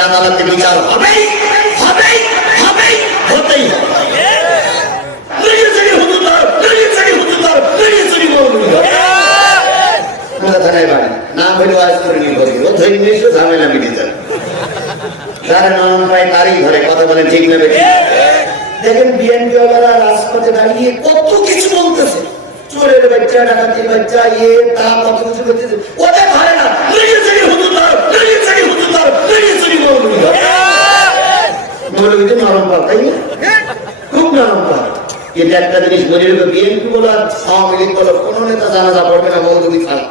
আদালতে বিচার হবেই হবেই হবেই হতেই থানায় বাড়ি না হইলে আজ করে নির্বাচিত ঝামেলা মিটে যাবে। যারা নরম পায় তারই ঘরে কথা বলে ঠিক নেবে। দেখেন বিএনপি রাজপথে দাঁড়িয়ে কত কিছু বলতেছে, চোরের বাচ্চা ডাকাতির বাচ্চা ইয়ে তা কত কিছু করতেছে, ওদের ধরে না নরম পাল, তাই না? খুব নরম পাল। এটা একটা জিনিস মনে রেখে বিএনপি বলো আর আওয়ামী লীগ বলো কোন নেতা জানাজা পড়বে না মৌলবি ছাড়া।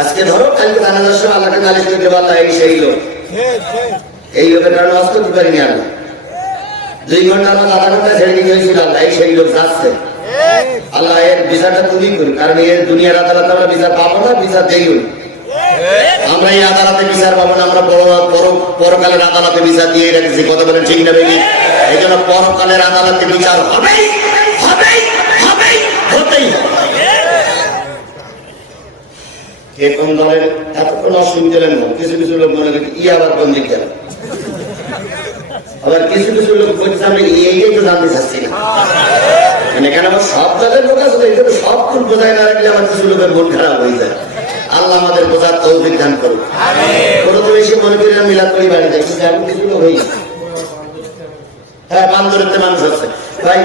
আজকে ধরো কালকে জানাজার সময় আল্লাহকে নালিশ করতে পারলা এই লোকের কারণে আজ করতে পারিনি আমি 2 ঘন্টা আমার আধা ঘন্টা ছেড়ে দিয়ে হয়েছিল আল্লাহ সেই লোক যাচ্ছে। আল্লাহ এর বিচারটা তুমি করুন, কারণ এর দুনিয়ার আদালত আমরা বিচার পাবো না, বিচার দেই আমরা এই আদালতে বিচার পাবো না, আমরা পরকালের আদালতে বিচার দিয়ে রেখেছি। কথা বলেন ঠিক না বেশি? এই জন্য পরকালের আদালতে বিচার হবেই হবেই হবেই হতেই। কে কোন দলের এতক্ষণ অসুবিধা না, কিছু কিছু লোক মনে করি ই আবার কোন দিক গেল, আবার কিছু কিছু লোক বলছে আমি এইটাই তো জানতে চাচ্ছি না। মানে কেন আমার সব দলের লোক আছে, এটা সব ফুল বোঝায় না রাখলে আমার কিছু লোকের মন খারাপ হয়ে যায়। আল্লাহ আমাদের বোঝার তৌফিক দান করুন। কোনো তো বেশি মনে করি মিলাদ করি বাড়ি যাই, কিন্তু আমি কিছু লোক হই হ্যাঁ বান্দরেতে মানুষ আছে ভাই।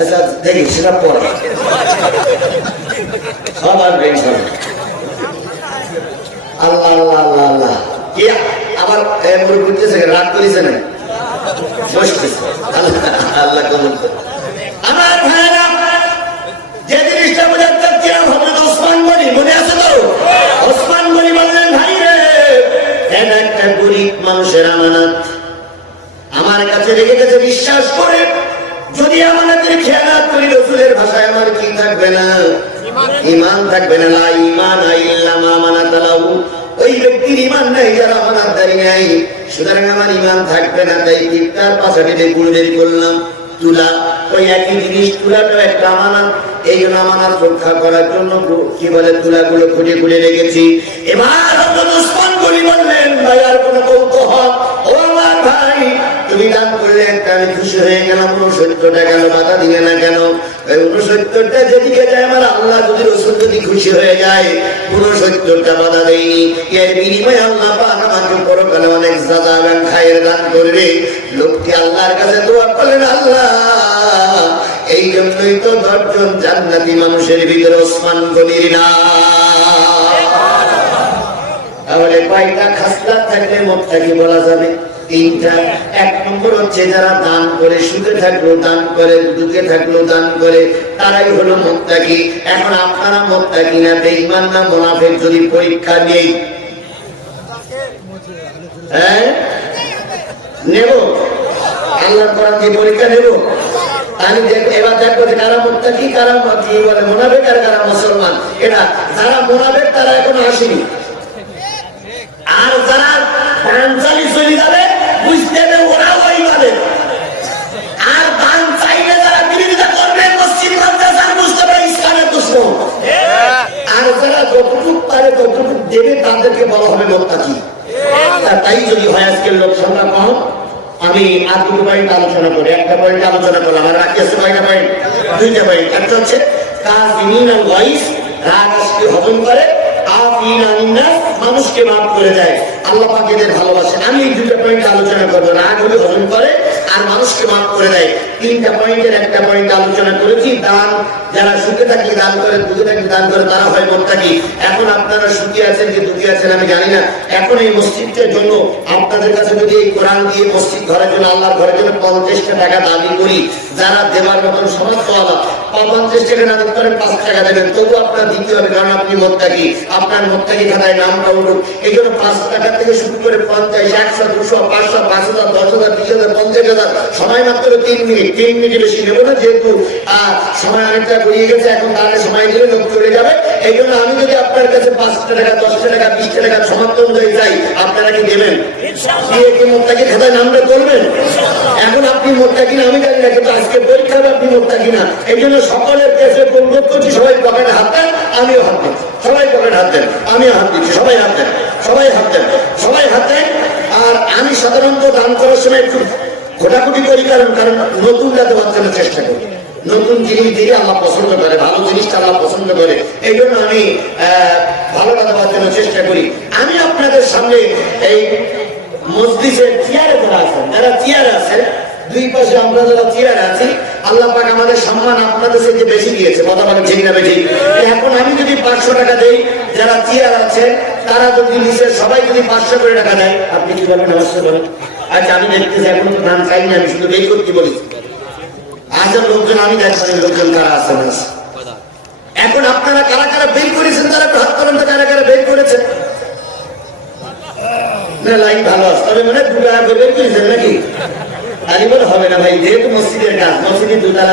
আচ্ছা দেখি সেটা পরে সব আর টেনশন। আল্লাহ আল্লাহ আল্লাহ আল্লাহ কি আবার বুঝতেছে রাগ করেছে না বসতেছে। আল্লাহ কবুল করুন। আমার ভাইরা যে জিনিসটা বোঝার চাচ্ছিলাম হযরত ওসমান গনি মনে আছে তো? ওসমান গনি বললেন ভাই রে একটা গরিব মানুষের আমানত আমার কাছে রেখে গেছে, বিশ্বাস করে যদি আমাদের খেয়ালাত করি রাসূলের ভাষায় আমার কি থাকবে না? ঈমান থাকবে না। লা ঈমানা ইল্লা মা আমানাতা লাহু, ওই ব্যক্তির ঈমান নাই যার আমানতদারি নাই। সুতরাং আমার ঈমান থাকবে না, তাই ইফতার পাশাপাশি গুলো বের করলাম। তুলা ওই একই জিনিস, তুলাটাও একটা আমানত। এই জন্য আমানত রক্ষা করার জন্য কি বলে তুলাগুলো খুঁজে খুঁজে রেখেছি। এবার হযরত ওসমান গনি বললেন ভাই আর কোনো কৌতূহল, ও আমার ভাই তুমি দান করলে একটা আমি খুশি হয়ে গেলাম। 69টা গেল, বাধা দিলে না কেন? ওই 69টা যেদিকে যায় আমার আল্লাহ যদি রাসূল যদি খুশি হয়ে যায় 69টা বাধা দেয়নি। এর বিনিময়ে আল্লাহ পাক আমাকে পরকালে অনেক সাজা এবং খায়ের দান করবে। লোকটি আল্লাহর কাছে দোয়া করলেন, আল্লাহ এই জন্যই তো 10 জন জান্নাতি মানুষের ভিতরে ওসমান গনির নাম। তাহলে কয়টা খাসলাত থাকলে মুত্তাকি বলা যাবে? 3টা। 1 নম্বর হচ্ছে যারা দান করে, সুখে থাকলেও দান করে, দুঃখে থাকলেও দান করে, তারাই হলো মুত্তাকি। এখন আপনারা মুত্তাকি না বেঈমান না মুনাফিক যদি পরীক্ষা নেই, হ্যাঁ নেব আল্লাহর কোরআন দিয়ে পরীক্ষা নেব। আমি এবার দেখবো যে কারা মুত্তাকি কারা কি বলে মুনাফিক আর কারা মুসলমান। এটা যারা মুনাফিক তারা এখনো আসেনি, আর যারা পাঞ্চালি চলে যাবে বুঝতে হবে ওরা ওই পাবে। আর দান চাইলে যারা বিরোধিতা করবে মসজিদ মাদ্রাসা বুঝতে হবে ইসলামের দুশমন। আর যারা যতটুকু পারে ততটুকু দেবে তাদেরকে বলা হবে মুত্তাকি। তাই যদি হয় আজকের লোক সংখ্যা কম, আমি আর 2 পয়েন্ট আলোচনা করি। 1টা পয়েন্ট আলোচনা করলাম, আর বাকি আছে 2টা পয়েন্ট। 2টা পয়েন্ট। একটা হচ্ছে কাযিমিন আল গাইস, রাগকে হজম করে, আফিন আনিন নাস, মানুষকে মাফ করে দেয়। আল্লাহ পাক এদের ভালোবাসে। আমি এই 2টা পয়েন্ট আলোচনা করব। রাগ হলে হজম করে আর মানুষকে মাফ করে দেয়। 3টা পয়েন্টের 1টা পয়েন্ট আলোচনা করেছি। দান, যারা সুখে থাকলে দান করে, দুঃখে থাকলে দান করে, তারা হয় মুত্তাকি। এখন আপনারা সুখী আছেন কি দুঃখী আছেন আমি জানি না। এখন এই মসজিদের জন্য আপনাদের কাছে যদি এই কোরআন দিয়ে মসজিদ ঘরের জন্য, আল্লাহর ঘরের জন্য 50টা টাকা দাবি করি, যারা দেবার মতন সামর্থ্যওয়ালা 50 টাকা না দিতে পারেন 5 টাকা দেবেন, তবু আপনার দিতে হবে, কারণ আপনি মুত্তাকি। আপনার মুত্তাকি খাতায় নামটা উঠুক। এই জন্য 5 টাকা থেকে শুরু করে 50, 100, 200, 500, 5000, 10,000, 20,000, 50,000, সময় মাত্র 3 মিনিট। 3 মিনিট বেশি নেব না, যেহেতু সময় অনেকটা গড়িয়ে গেছে, এখন তাহলে সময় দিলে লোক চলে যাবে। এই জন্য আমি যদি আপনার কাছে 5 টাকা, 10 টাকা, 20 টাকা সমাপ্ত অনুযায়ী যাই, আপনারা কি দেবেন? দিয়ে কি মোত্তাকি খাতায় নামটা করবেন? এখন আপনি মোত্তাকি না আমি জানি না, কিন্তু আজকে পরীক্ষা হবে আপনি মোত্তাকি না। এই জন্য সকলের কাছে অনুরোধ করছি, সবাই পকেটে হাত দেন, আমিও হাত দিচ্ছি। সবাই পকেটে হাত দেন, আমিও হাত দিচ্ছি। সবাই হাত দেন, সবাই হাত দেন, সবাই হাত দেন। আর আমি সাধারণত দান করার সময় একটু খোটাখুটি করি, কারণ নতুনটা দেওয়ার জন্য চেষ্টা করি। নতুন জিনিস দিলে আল্লাহ পছন্দ করে, ভালো জিনিসটা আল্লাহ পছন্দ করে। এই জন্য আমি ভালোটা দেওয়ার জন্য চেষ্টা করি। আমি আপনাদের সামনে এই মসজিদের চেয়ারে যারা আছেন, যারা চেয়ারে আছেন, দুই পাশে আমরা যারা চেয়ারে আছি, আল্লাহ পাক আমাদের সম্মান আপনাদের থেকে বেশি দিয়েছে, কথা বলেন ঠিক না বেশি? এখন আমি যদি 500 টাকা দেই, যারা চেয়ার আছে তারা যদি নিচে সবাই যদি 500 করে টাকা দেয়, আপনি কি বলবেন? অবশ্যই বলেন। আচ্ছা, আমি দেখতেছি এখন তো ধান খাই না, আমি শুধু বের করতে বলেছি। আজের লোকজন আমি দেখছি লোকজন কারা আছেন। এখন আপনারা কারা কারা বের করেছেন, তারা হাত করেন তো, কারা কারা বের করেছেন? না, লাইন ভালো আছে, তবে মানে 2 টাকা করে বের করেছেন নাকি? আরে বলে হবে না ভাই, যেহেতু মসজিদের কাজ, মসজিদের 2 টাকা